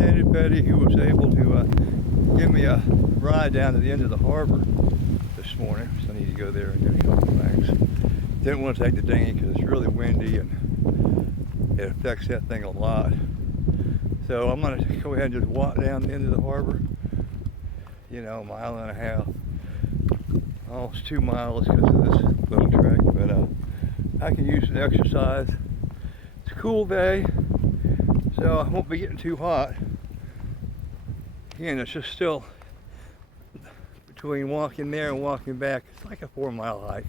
nominated Betty, who was able to give me a ride down to the end of the harbor this morning. So I need to go there and get a couple of things. Didn't want to take the dinghy because it's really windy and it affects that thing a lot. So I'm going to go ahead and just walk down the end of the harbor, you know, a mile and a half, almost 2 miles because of this little trek, but I can use the exercise. It's a cool day, so I won't be getting too hot. Again, it's just still between walking there and walking back, it's like a 4-mile hike.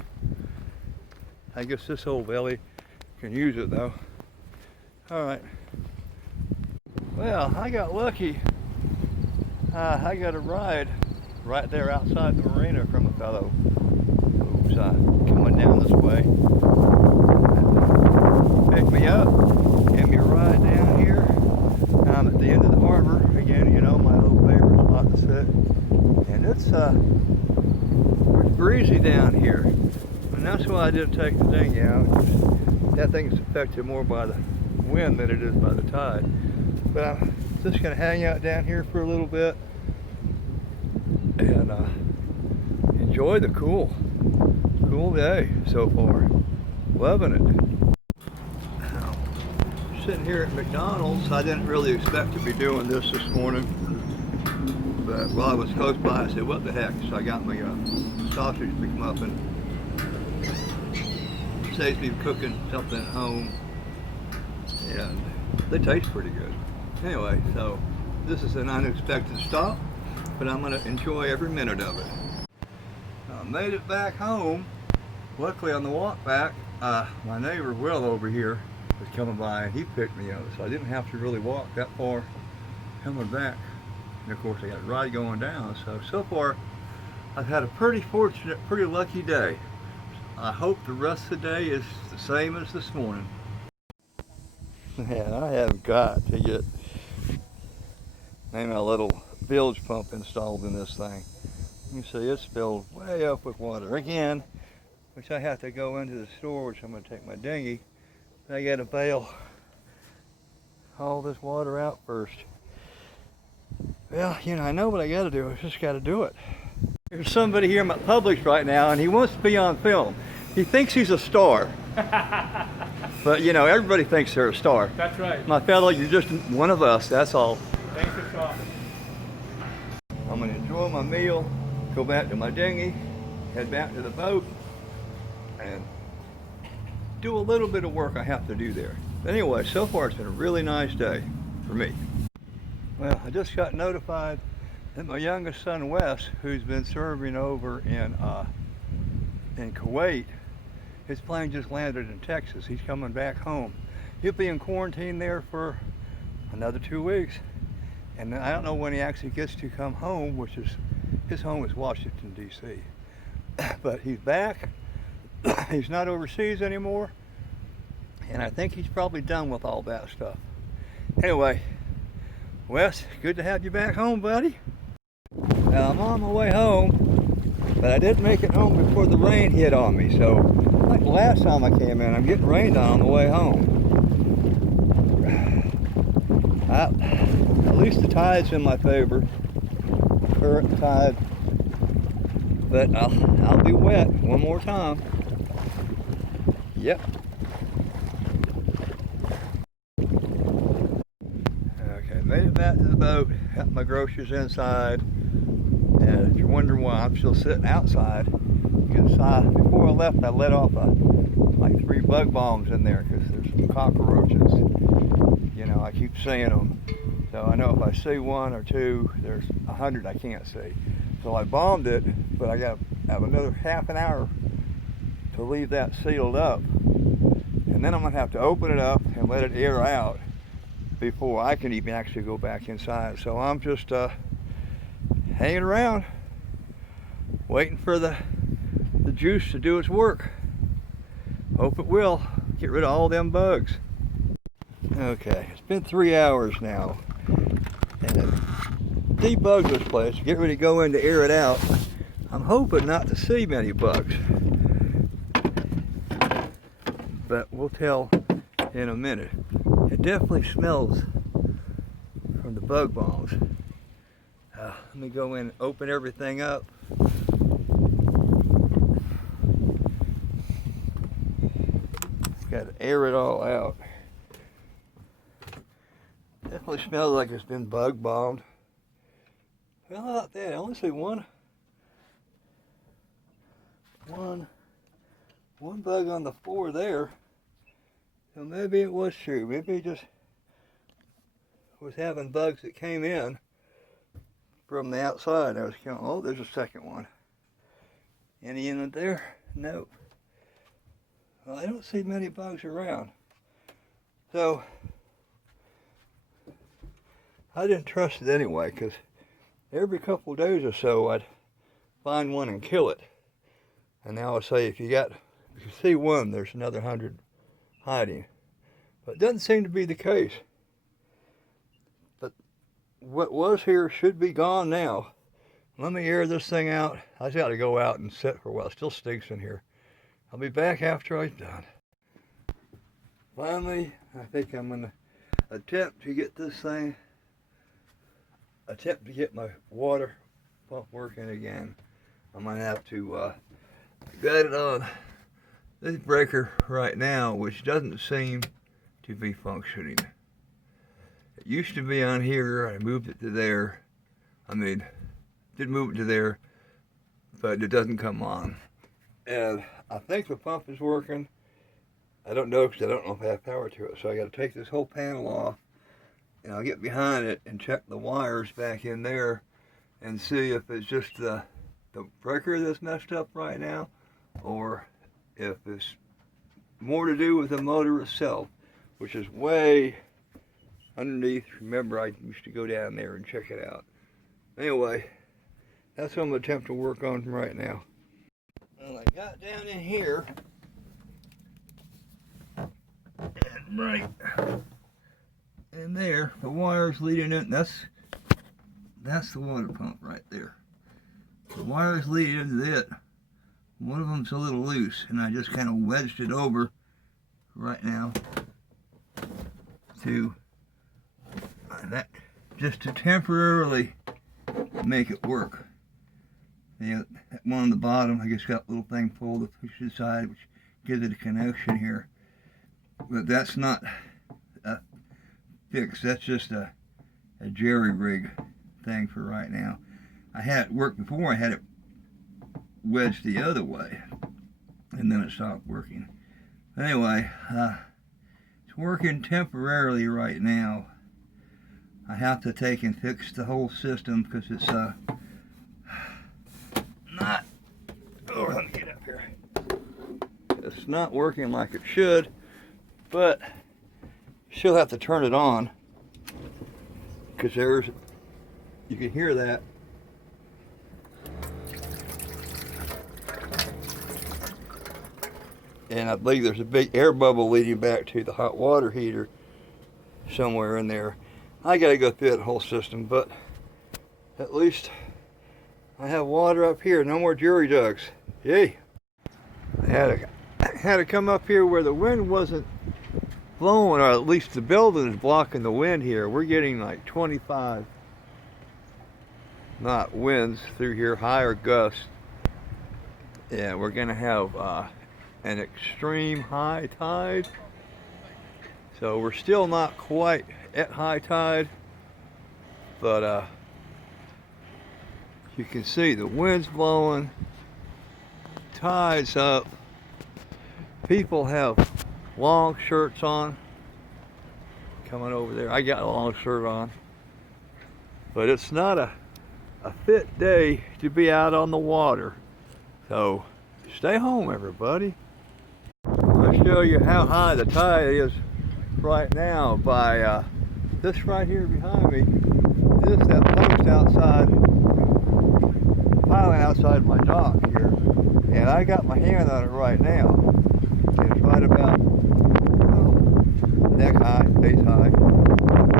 I guess this old belly can use it though. All right. Well, I got lucky. I got a ride right there outside the marina from a fellow who's coming down this way. Picked me up, gave me a ride down here. I'm at the end of the harbor. Again, you know, my little favorite spot to sit. And it's pretty breezy down here. And that's why I didn't take the dinghy out. That thing is affected more by the wind than it is by the tide. But I'm just going to hang out down here for a little bit and enjoy the cool day so far. Loving it. Sitting here at McDonald's. I didn't really expect to be doing this morning, but while I was close by, I said, what the heck? So I got my sausage McMuffin. Saves me cooking something at home, and they taste pretty good. Anyway, so this is an unexpected stop, but I'm going to enjoy every minute of it. I made it back home. Luckily on the walk back, my neighbor Will over here was coming by and he picked me up, so I didn't have to really walk that far coming back. And of course I got a ride going down, so far I've had a pretty fortunate, pretty lucky day. I hope the rest of the day is the same as this morning. Man, I have got to get maybe a little bilge pump installed in this thing. You see it's filled way up with water again, which I have to go into the store, which I'm going to take my dinghy. I got to bail all this water out first. Well, you know, I know what I got to do. I just got to do it. There's somebody here at Publix right now, and he wants to be on film. He thinks he's a star. But, you know, everybody thinks they're a star. That's right. My fellow, you're just one of us, that's all. Thanks for stopping. I'm going to enjoy my meal, go back to my dinghy, head back to the boat, and do a little bit of work I have to do there. But anyway, so far it's been a really nice day for me. Well, I just got notified that my youngest son, Wes, who's been serving over in Kuwait, his plane just landed in Texas. He's coming back home. He'll be in quarantine there for another 2 weeks. And I don't know when he actually gets to come home, which is, his home is Washington, D.C. But he's back. He's not overseas anymore. And I think he's probably done with all that stuff. Anyway, Wes, good to have you back home, buddy. Now, I'm on my way home, but I didn't make it home before the rain hit on me. So, like the last time I came in, I'm getting rained on the way home. At least the tide's in my favor, current tide, but I'll be wet one more time. Yep. Okay, made it back to the boat, got my groceries inside, and if you're wondering why I'm still sitting outside, because before I left I let off like 3 bug bombs in there because there's some cockroaches. You know, I keep seeing them. So I know if I see 1 or 2, there's 100 I can't see. So I bombed it, but I got to have another half an hour to leave that sealed up. And then I'm going to have to open it up and let it air out before I can even actually go back inside. So I'm just hanging around, waiting for the juice to do its work. Hope it will. Get rid of all them bugs. Okay, it's been 3 hours now. And debug this place, get ready to go in to air it out. I'm hoping not to see many bugs, but we'll tell in a minute. It definitely smells from from the bug bombs. Let me go in and open everything up. Got to air it all out. Definitely smells like it's been bug bombed. Well, how about that? I only see one bug on the floor there. So maybe it was true. Maybe it just was having bugs that came in from the outside. I was counting. Oh, there's a second one. Any in it there? Nope. Well, I don't see many bugs around. So I didn't trust it anyway, because every couple of days or so I'd find one and kill it. And now I say if you see one, there's another 100 hiding. But it doesn't seem to be the case. But what was here should be gone now. Let me air this thing out. I just got to go out and sit for a while. It still stinks in here. I'll be back after I'm done. Finally, I think I'm going to attempt to get my water pump working again. I'm going to have to get it on this breaker right now, which doesn't seem to be functioning. It used to be on here. I moved it to there. Did move it to there, but it doesn't come on. And I think the pump is working. I don't know, because I don't know if I have power to it. So I got to take this whole panel off, and I'll get behind it and check the wires back in there and see if it's just the breaker that's messed up right now, or if it's more to do with the motor itself, which is way underneath. Remember, I used to go down there and check it out. Anyway, that's what I'm going to attempt to work on right now. Well, I got down in here, and right in there, the wire's leading in. That's the water pump right there. The wire's leading into it. One of them's a little loose, and I just kind of wedged it over right now to that, just to temporarily make it work. That one on the bottom, I just got a little thing pulled to push to the side, which gives it a connection here. But that's not fixed. That's just a jerry rig thing for right now. I had it work before. I had it wedged the other way, and then it stopped working. Anyway, it's working temporarily right now. I have to take and fix the whole system because it's not. Oh, let me get up here. It's not working like it should, but she'll have to turn it on because you can hear that. And I believe there's a big air bubble leading back to the hot water heater somewhere in there. I gotta go through that whole system, but at least I have water up here. No more jury jugs. Yay! I had to come up here where the wind wasn't blowing, or at least the building is blocking the wind here. We're getting like 25 knot winds through here, higher gusts. Yeah, we're gonna have an extreme high tide. So we're still not quite at high tide, but you can see the wind's blowing, tide's up. People have long shirts on. Coming over there, I got a long shirt on, but it's not a fit day to be out on the water. So stay home, everybody. I'll show you how high the tide is right now by this right here behind me. This is that post outside, piling outside my dock here, and I got my hand on it right now. It's right about neck high, face high.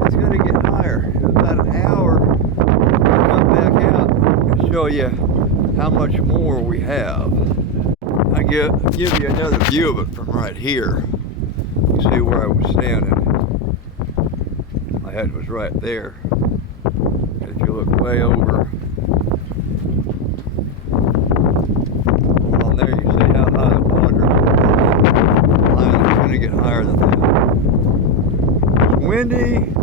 It's going to get higher in about an hour. I'll come back out and show you how much more we have. I give you another view of it from right here. You see where I was standing. My head was right there. If you look way over on there, you see how high the water is. It's going to get higher than that. It's windy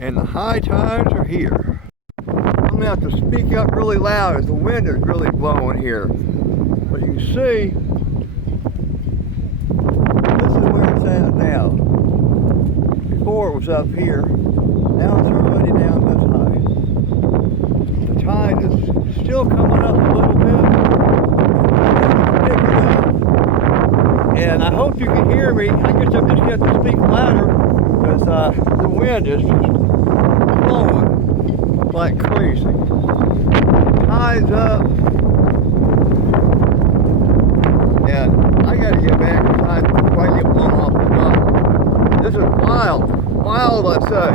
and the high tides are here. I'm going to have to speak up really loud as the wind is really blowing here. But you can see, this is where it's at now. Before it was up here, now it's already down this high. The tide is still coming up a little bit. And I hope you can hear me. I guess I'm just going to have to speak louder because the wind is just blowing like crazy. Tide's up. And I got to get back inside before I get blown off the dock. This is wild. Wild, I say.